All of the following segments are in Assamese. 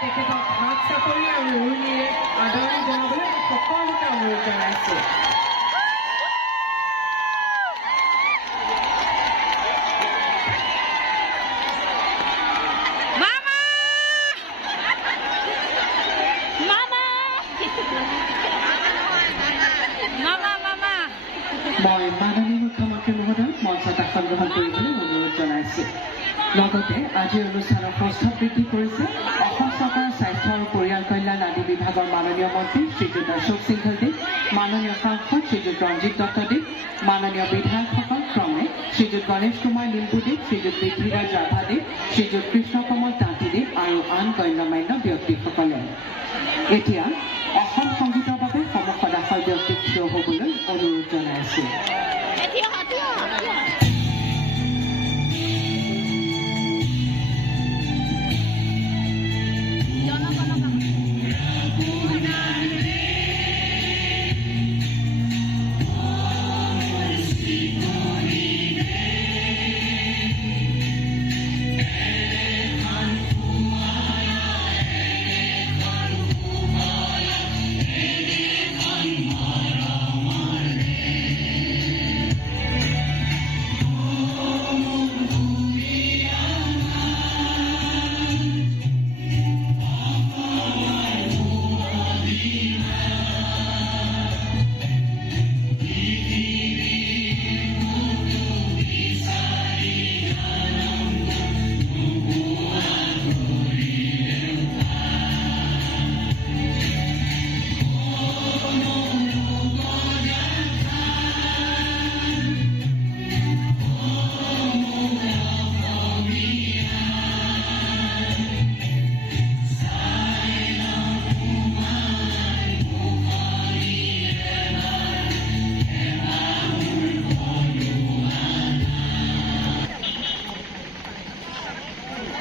তেখেতক হাত চাপৰি আৰু উৰুলিৰে আদৰণি জনাবলৈ সকলোকে অনুৰোধ জনাইছোঁ। মই মাননীয় মুখ্যমন্ত্ৰী মহোদয় মঞ্চত আসন গ্ৰহণ কৰিবলৈ অনুৰোধ জনাইছোঁ। লগতে আজিৰ অনুষ্ঠানৰ প্ৰস্তাৱ বৃদ্ধি কৰিছে অসম চৰকাৰৰ স্বাস্থ্য আৰু পৰিয়াল কল্যাণ আদি বিভাগৰ মাননীয় মন্ত্ৰী শ্ৰীযুত অশোক সিংঘলদেৱ, মাননীয় সাংসদ শ্ৰীযুত ৰঞ্জিত দত্তদেৱ, মাননীয় বিধায়কসকল ক্ৰমে শ্ৰীযুত গণেশ কুমাৰ লিম্বুদেৱ, শ্ৰীযুত পৃথ্বীৰাজ ৰাভাদেৱ, শ্ৰীযুত কৃষ্ণকমল তাঁতীদেৱ আৰু আন গণ্যমান্য ব্যক্তিসকলে। এতিয়া অসম সংগীতৰ বাবে সন্মুখত আসৰ ব্যক্তিক থিয় হ'বলৈ অনুৰোধ জনাইছোঁ।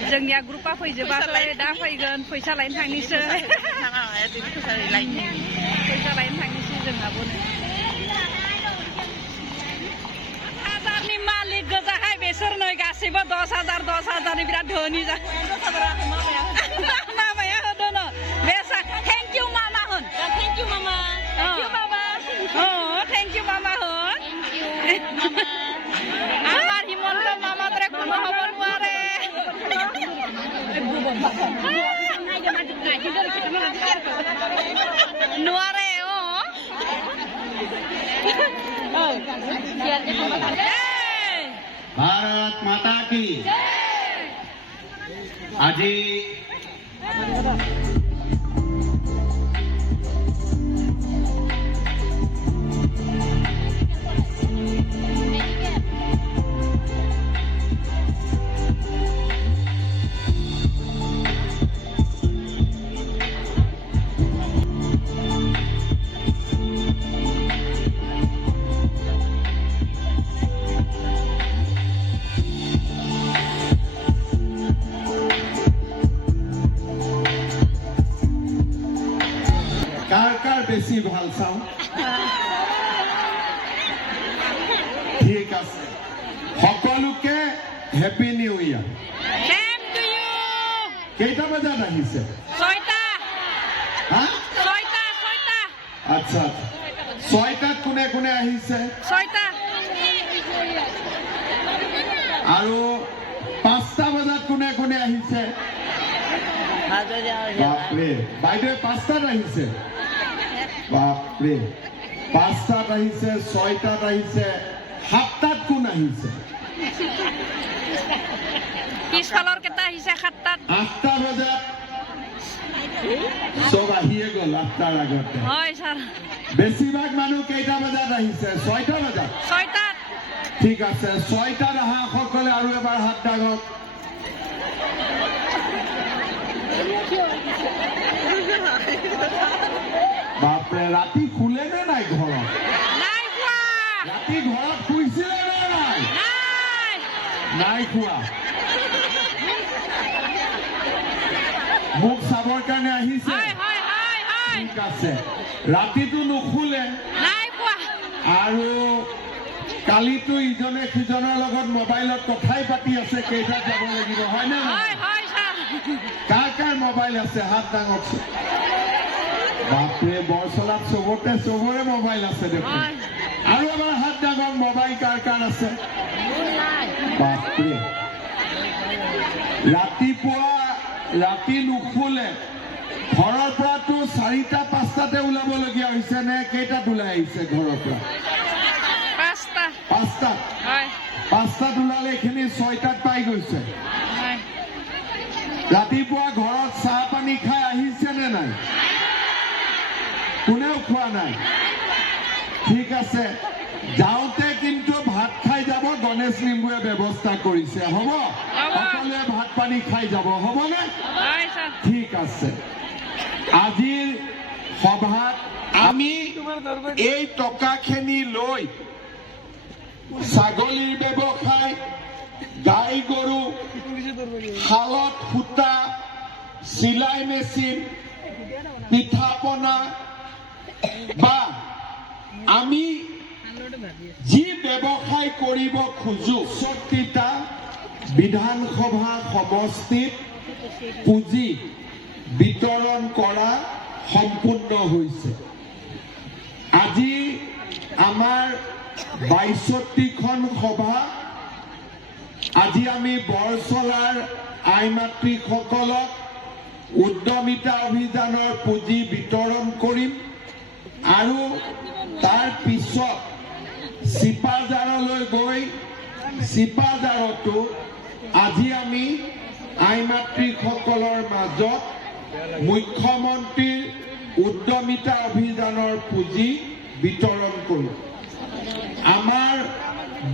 जोंनिया ग्रुपा फैजोबाखै दा फैगोन फैसा लायनो थांनोसै फैसा लायनो थांनोसै जोंहाबो हाजारनि मालिक गोजाहाय बेसोर नै गासैबो 10,000 बिराद धोनि जा मामाया होदों बेसा थेंक इउ मामा होन thank you mama thank you Baba thank you मामा होन আমার হিমন্ত মামাদরে কোনো খবর নোয়ারে নোয়ারে भारत माता की আজি বেশি ভাল চাও ঠিক আছে সকলোকে happy new year same to you কেইটা বজাত আহিছে 6টা হ্যাঁ 6টা আচ্ছা 6টাত কোনে কোনে আহিছে 6টা আৰু 5টা বজাত কোনে কোনে আহিছে বাপৰে বাইদেউ 5টাত আহিছে বাপৰে 5টাত আহিছে 6টাত আহিছে 7টাত কোন আহিছে পিছফালৰ কেইটা আহিছে 7টাত 8টা বজাত সব আহিয়ে গ'ল 8টাৰ আগতে হয় স্যার বেছিভাগ মানুহ কেইটা বজাত আহিছে 6টা বজাত 6টাত ঠিক আছে 6টাত অহা সকলে আৰু এবাৰ হাত দাঙক বাপৰে ৰাতি খুলে নে নাই ঘৰত নাই খোৱা ৰাতি ঘৰত শুইছিলে নে নাই নাই খোৱা মোক চাবৰ কাৰণে আহিছে ঠিক আছে ৰাতিটো নুখুলে নাই খোৱা আৰু কালিতো ইজনে সিজনৰ লগত মোবাইলত কথাই পাতি আছে কেইটাত যাব লাগিব হয় নে হয় হয় ছাৰ কাৰ কাৰ মোবাইল আছে হাত দাঙকচোন বাপৰে বৰচলাত চবৰে মোবাইল আছে দেখোন হয় আৰু এবাৰ হাত দাঙক মোবাইল কাৰ কাৰ আছে বাপৰে ৰাতি নুশুলে ঘৰৰ পৰাতো 4টা 5টাতে ওলাবলগীয়া হৈছে নে কেইটাত ওলাই আহিছে ঘৰৰ পৰা 5টাত হয় 5টাত ওলালে এইখিনি 6টাত পাই গৈছে হয় ৰাতিপুৱা ঘৰত চাহ পানী খাই আহিছে নে নাই কোনেও খোৱা নাই ঠিক আছে যাওঁতে কিন্তু ভাত খাই যাব গণেশ লিম্বুৱে ব্যৱস্থা কৰিছে হ'ব সকলোৱে ভাত পানী খাই যাব হ'বনে হয় ছাৰ ঠিক আছে আজিৰ সভাত আমি এই টকাখিনি লৈ ছাগলীৰ ব্যৱসায় গাই গৰু শালত সূতা চিলাই মেচিন পিঠা পনা বা আমি যি ব্যৱসায় কৰিব খোজো 64টা বিধানসভা সমষ্টিত পুঁজি বিতৰণ কৰা সম্পূৰ্ণ হৈছে আজি আমাৰ 62খন সভা আজি আমি বৰচলাৰ আই মাতৃসকলক উদ্যমিতা অভিযানৰ পুঁজি বিতৰণ কৰিম আৰু তাৰ পিছত চিপাঝাৰলৈ গৈ চিপাঝাৰতো আজি আমি আই মাতৃসকলৰ মাজত মুখ্যমন্ত্ৰীৰ উদ্যমিতা অভিযানৰ পুঁজি বিতৰণ কৰিম আমাৰ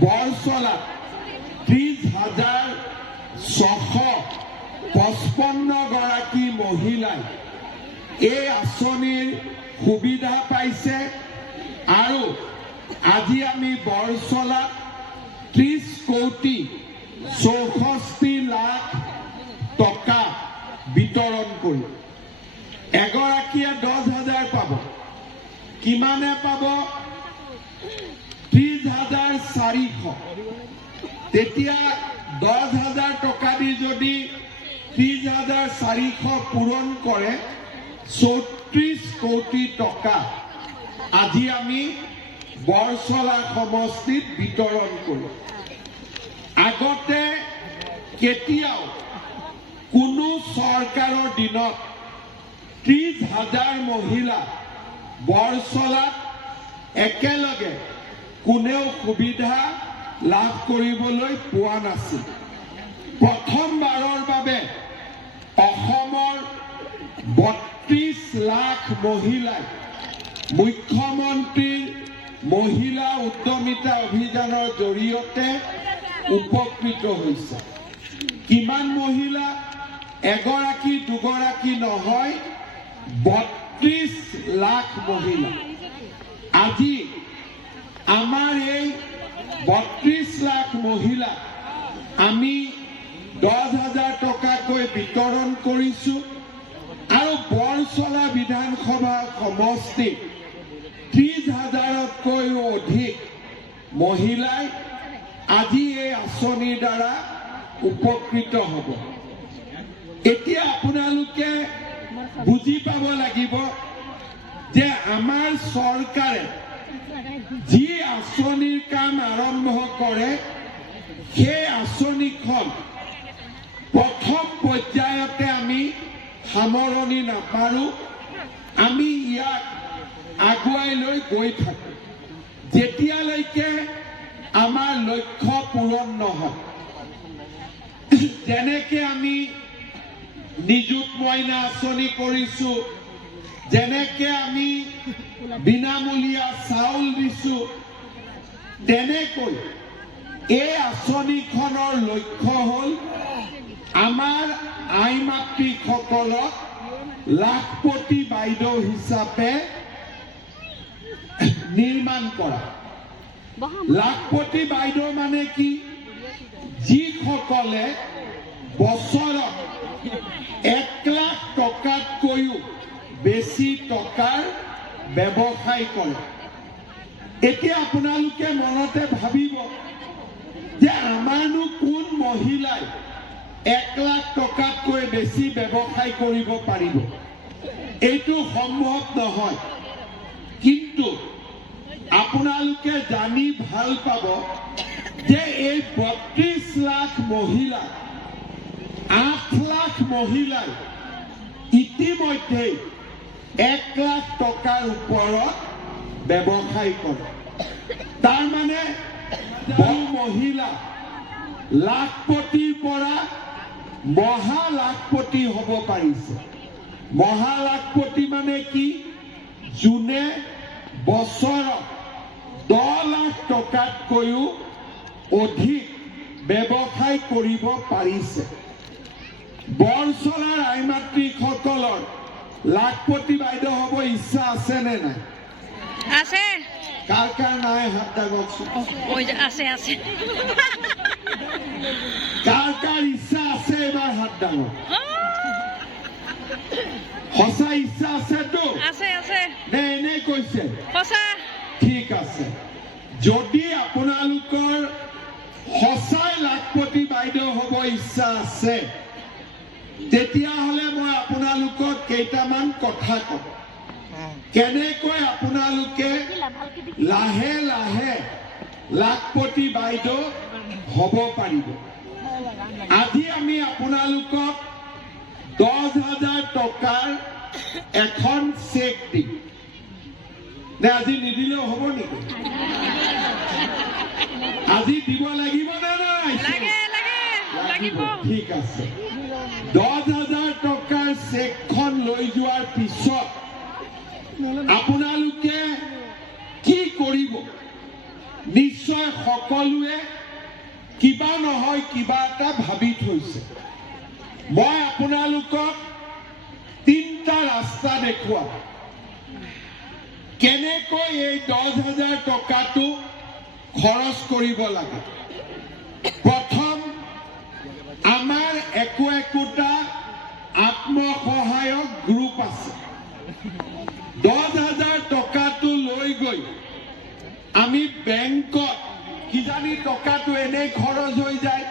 বৰচলাত 30,655 গৰাকী মহিলাই এই আঁচনিৰ সুবিধা পাইছে আৰু আজি আমি বৰচলাত 30,64,00,000 টকা বিতৰণ কৰিম এগৰাকীয়ে 10,000 পাব কিমানে পাব 30,400 তেতিয়া 10,000 টকা দি যদি 30,400 পূৰণ কৰে 34 কোটি টকা আজি আমি বৰচলা সমষ্টিত বিতৰণ কৰোঁ আগতে কেতিয়াও কোনো চৰকাৰৰ দিনত 30,000 মহিলা বৰচলাত একেলগে কোনেও সুবিধা লাভ কৰিবলৈ পোৱা নাছিল প্ৰথমবাৰৰ বাবে অসমৰ 32 লাখ মহিলাই মুখ্যমন্ত্ৰীৰ মহিলা উদ্যমিতা অভিযানৰ জৰিয়তে উপকৃত হৈছে কিমান মহিলা এগৰাকী দুগৰাকী নহয় 32 লাখ মহিলা আজি আমাৰ এই 32 লাখ মহিলা আমি 10,000 টকাকৈ বিতৰণ কৰিছো আৰু বৰচলা বিধানসভা সমষ্টিত 30,000তকৈও অধিক মহিলাই আজি এই আঁচনিৰ দ্বাৰা উপকৃত হ'ব এতিয়া আপোনালোকে বুজি পাব লাগিব যে আমাৰ চৰকাৰে যি আঁচনিৰ কাম আৰম্ভ কৰে সেই আঁচনিখন প্ৰথম পৰ্যায়তে আমি সামৰণি নাপাৰো আমি ইয়াক আগুৱাই লৈ গৈ থাকো যেতিয়ালৈকে আমাৰ লক্ষ্য পূৰণ নহয় যেনেকে আমি নিযুত মইনা আঁচনি কৰিছো যেনেকে আমি বিনামূলীয়া চাউল দিছো তেনেকৈ এই আঁচনিখনৰ লক্ষ্য হ'ল আমাৰ আই মাতৃসকলক লাখপতি বাইদেউ হিচাপে নিৰ্মাণ কৰা লাখপতি বাইদেউ মানে কি যিসকলে বছৰত 1 লাখ টকাতকৈও বেছি টকাৰ ব্যৱসায় কৰে এতিয়া আপোনালোকে মনতে ভাবিব যে আমাৰনো কোন মহিলাই 1 লাখ টকাতকৈ বেছি ব্যৱসায় কৰিব পাৰিব এইটো সম্ভৱ নহয় কিন্তু আপোনালোকে জানি ভাল পাব যে এই 32 লাখ মহিলা 8 লাখ মহিলাই ইতিমধ্যে 1 লাখ টকাৰ ওপৰত ব্যৱসায় কৰে তাৰ মানে বহু মহিলা লাখপতিৰ পৰা মহা লাখপতি হ'ব পাৰিছে মহা লাখপতি মানে কি যোনে বছৰত 10 লাখ টকাতকৈও অধিক ব্যৱসায় কৰিব পাৰিছে বৰচলাৰ আইমাতৃসকলৰ লাখপতি বাইদেউ হ'ব ইচ্ছা আছে নে নাই আছে কাৰ কাৰ নাই হাত দাঙকচোন ওই যে আছে আছে কাৰ কাৰ ইচ্ছা আছে এবাৰ হাত দাঙক সঁচা ইচ্ছা আছেতো আছে আছে নে এনেই কৈছে সঁচা ঠিক আছে যদি আপোনালোকৰ সঁচাই লাখপতি বাইদেউ হ'ব ইচ্ছা আছে তেতিয়াহ'লে মই আপোনালোকক কেইটামান কথা কম কেনেকৈ আপোনালোকে লাহে লাহে লাখপতি বাইদেউ হ'ব পাৰিব আজি আমি আপোনালোকক 10,000 টকাৰ এখন চেক দিম নে আজি নিদিলেও হ'ব নেকি আজি দিব লাগিব নে নাই লাগে লাগে লাগিব ঠিক আছে 10,000 টকাৰ চেকখন লৈ যোৱাৰ পিছত আপোনালোকে কি কৰিব নিশ্চয় সকলোৱে কিবা নহয় কিবা এটা ভাবি থৈছে মই আপোনালোকক 3টা ৰাস্তা দেখুৱাম কেনেকৈ এই 10,000 টকাটো খৰচ কৰিব লাগে প্ৰথম আমাৰ একোটা আত্মসহায়ক গ্ৰুপ আছে 10,000 টকাটো লৈ গৈ আমি বেংকত কিজানি টকাটো এনেই খৰচ হৈ যায়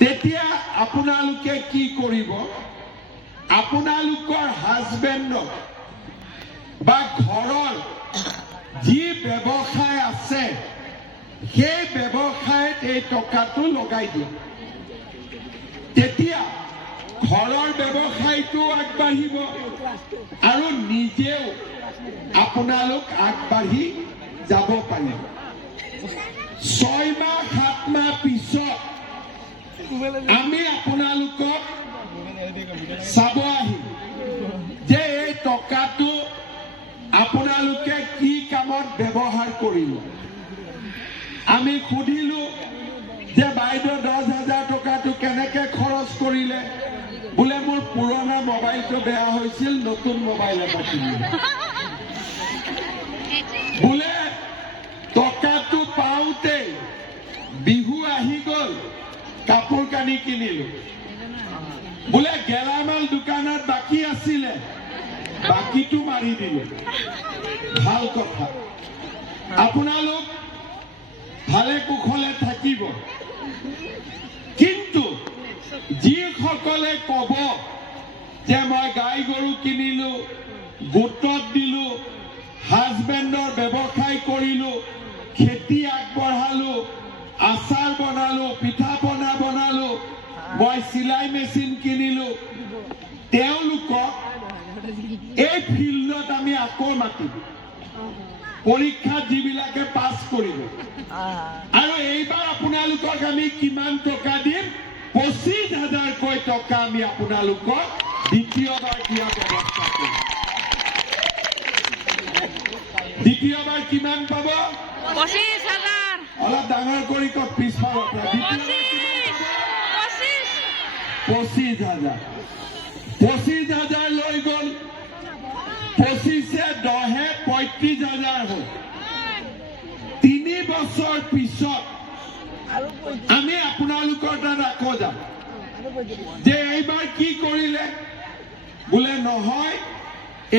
তেতিয়া আপোনালোকে কি কৰিব আপোনালোকৰ হাজবেণ্ডক বা ঘৰৰ যি ব্যৱসায় আছে সেই ব্যৱসায়ত এই টকাটো লগাই দিয়ে তেতিয়া ঘৰৰ ব্যৱসায়টো আগবাঢ়িব আৰু নিজেও আপোনালোক আগবাঢ়ি যাব পাৰিব 6 মাহ 7 মাহ পিছত আমি আপোনালোকক চাব আহিম যে এই টকাটো আপোনালোকে কি কামত ব্যৱহাৰ কৰিলে আমি সুধিলো যে বাইদেউ 10,000 টকাটো কেনেকে খৰচ কৰিলে বোলে মোৰ পুৰণা মোবাইলটো বেয়া হৈছিল নতুন মোবাইল এটা কিনিলো বোলে টকাটো পাওঁতে বিহু আহি গ'ল কাপোৰ কানি কিনিলো বোলে গেলামাল দোকানত বাকী আছিলে বাকীটো মাৰি দিলো ভাল কথা আপোনালোক ভালে কুশলে থাকিব কিন্তু যিসকলে ক'ব যে মই গাই গৰু কিনিলো গোটত দিলো হাজবেণ্ডৰ ব্যৱসায় কৰিলো খেতি আগবঢ়ালো আচাৰ বনালো পিঠা পনা বনালো মই চিলাই মেচিন কিনিলো তেওঁলোকক এই ফিল্ডত আমি আকৌ মাতিম পৰীক্ষাত যিবিলাকে পাছ কৰিব আৰু এইবাৰ আপোনালোকক আমি কিমান টকা দিম 25,000কৈ টকা আমি আপোনালোকক দ্বিতীয়বাৰ দিয়া ব্যৱস্থা কৰিম দ্বিতীয়বাৰ কিমান পাব 25,000 অলপ ডাঙৰ কৰি কওক পিছফালৰ পৰা 25,000 লৈ গ'ল 25 10 35,000 হ'ল 3 বছৰ পিছত আমি আপোনালোকৰ তাত আকৌ যাম যে এইবাৰ কি কৰিলে বোলে নহয়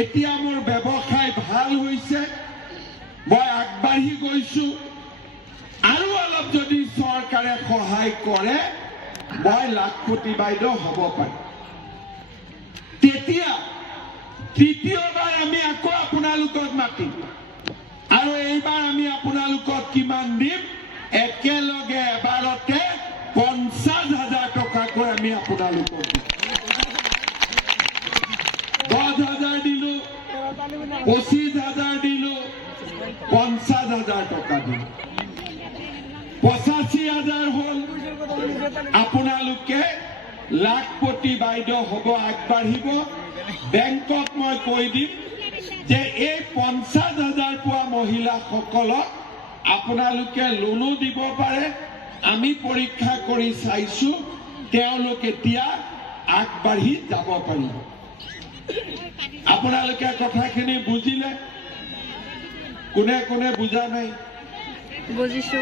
এতিয়া মোৰ ব্যৱসায় ভাল হৈছে মই আগবাঢ়ি গৈছো আৰু অলপ যদি চৰকাৰে সহায় কৰে মই লাখপতি বাইদেউ হ'ব পাৰিম তেতিয়া তৃতীয়বাৰ আমি আকৌ আপোনালোকক মাতিম আৰু এইবাৰ আমি আপোনালোকক কিমান দিম একেলগে এবাৰতে 50,000 টকাকৈ আমি আপোনালোকক দিম 10,000 দিলো 25,000 দিলো 50,000 টকা দিলো 85,000 হল আপোনালোকে লাখপতি বাইদেউ হ'ব আগবাঢ়িব বেংকক মই কৈ দিম যে এই 50,000 পোৱা মহিলাসকলক আপোনালোকে লোনো দিব পাৰে আমি পৰীক্ষা কৰি চাইছো তেওঁলোক এতিয়া আগবাঢ়ি যাব পাৰিব আপোনালোকে কথাখিনি বুজিলে কোনে কোনে বুজা নাই বুজিছো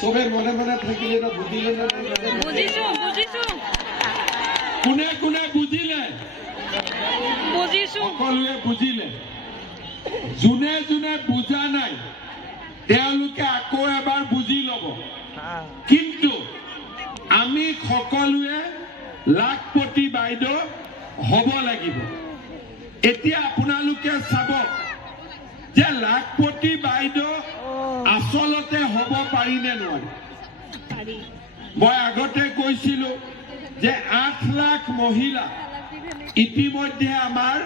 সবে মনে মনে থাকিলে না বুজিলে না বুজিছো বুজিছো কোনে কোনে বুজিলে বুজিছো সকলোৱে বুজিলে যোনে যোনে বুজা নাই তেওঁলোকে আকৌ এবাৰ বুজি ল'ব কিন্তু আমি সকলোৱে লাখপতি বাইদেউ হ'ব লাগিব এতিয়া আপোনালোকে চাব যে লাখপতি বাইদেউ আচলতে হ'ব পাৰি নে নোৱাৰি মই আগতে কৈছিলো যে 8 লাখ মহিলা ইতিমধ্যে আমাৰ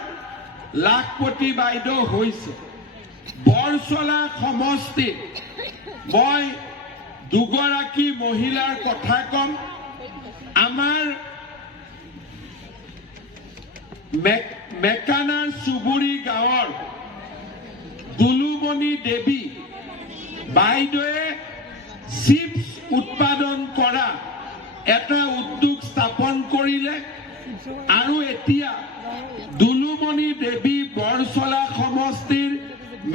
লাখপতি বাইদেউ হৈছে বৰচলা সমষ্টিত মই দুগৰাকী মহিলাৰ কথা কম আমাৰ মেকানাৰ চুবুৰী গাঁৱৰ দুলুমণি দেৱী বাইদেৱে চিপছ উৎপাদন কৰা এটা উদ্যোগ স্থাপন কৰিলে আৰু এতিয়া দুলুমণি দেৱী বৰচলা সমষ্টিৰ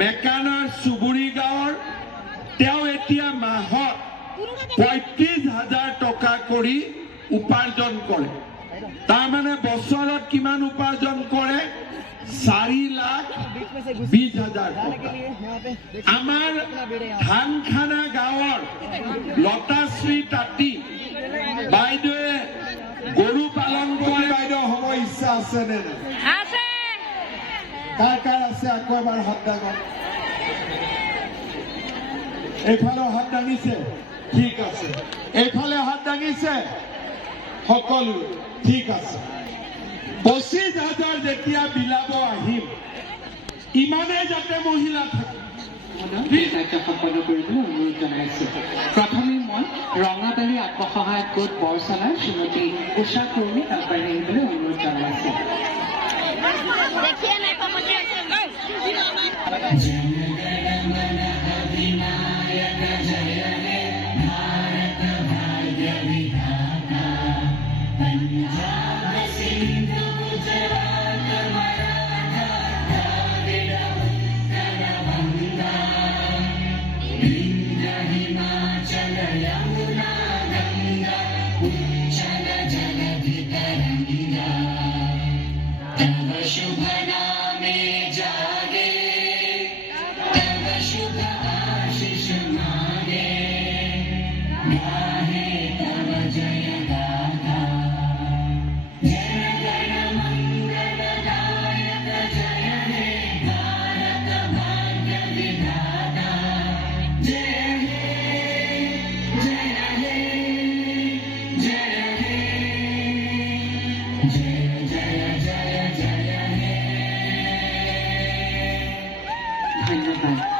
মেকানাৰ চুবুৰী গাঁৱৰ তেওঁ এতিয়া মাহত 35,000 টকা কৰি উপাৰ্জন কৰে তাৰমানে বছৰত কিমান উপাৰ্জন কৰে 4,20,000 টকা আমাৰ ধানখানা গাঁৱৰ লতাশ্ৰী তাঁতী বাইদেৱে গৰু পালন কৰি বাইদেউ হ'ব ইচ্ছা আছে নে নাই আছে কাৰ কাৰ আছে আকৌ এবাৰ হাত দাঙক এইফালে হাত দাঙিছে ঠিক আছে এইফালে হাত দাঙিছে সকলো ঠিক আছে 25,000 যেতিয়া বিলাব আহিম ইমানে যাতে মহিলা থাকে কাৰ্য সম্পন্ন কৰিবলৈ অনুৰোধ জনাইছো প্ৰথমে মই ৰঙাবাৰী আত্মসহায়ক গোট বৰচলাৰ শ্ৰীমতী উষা কৰ্মীক আগবাঢ়ি আহিবলৈ অনুৰোধ জনাইছো ধন্যবাদ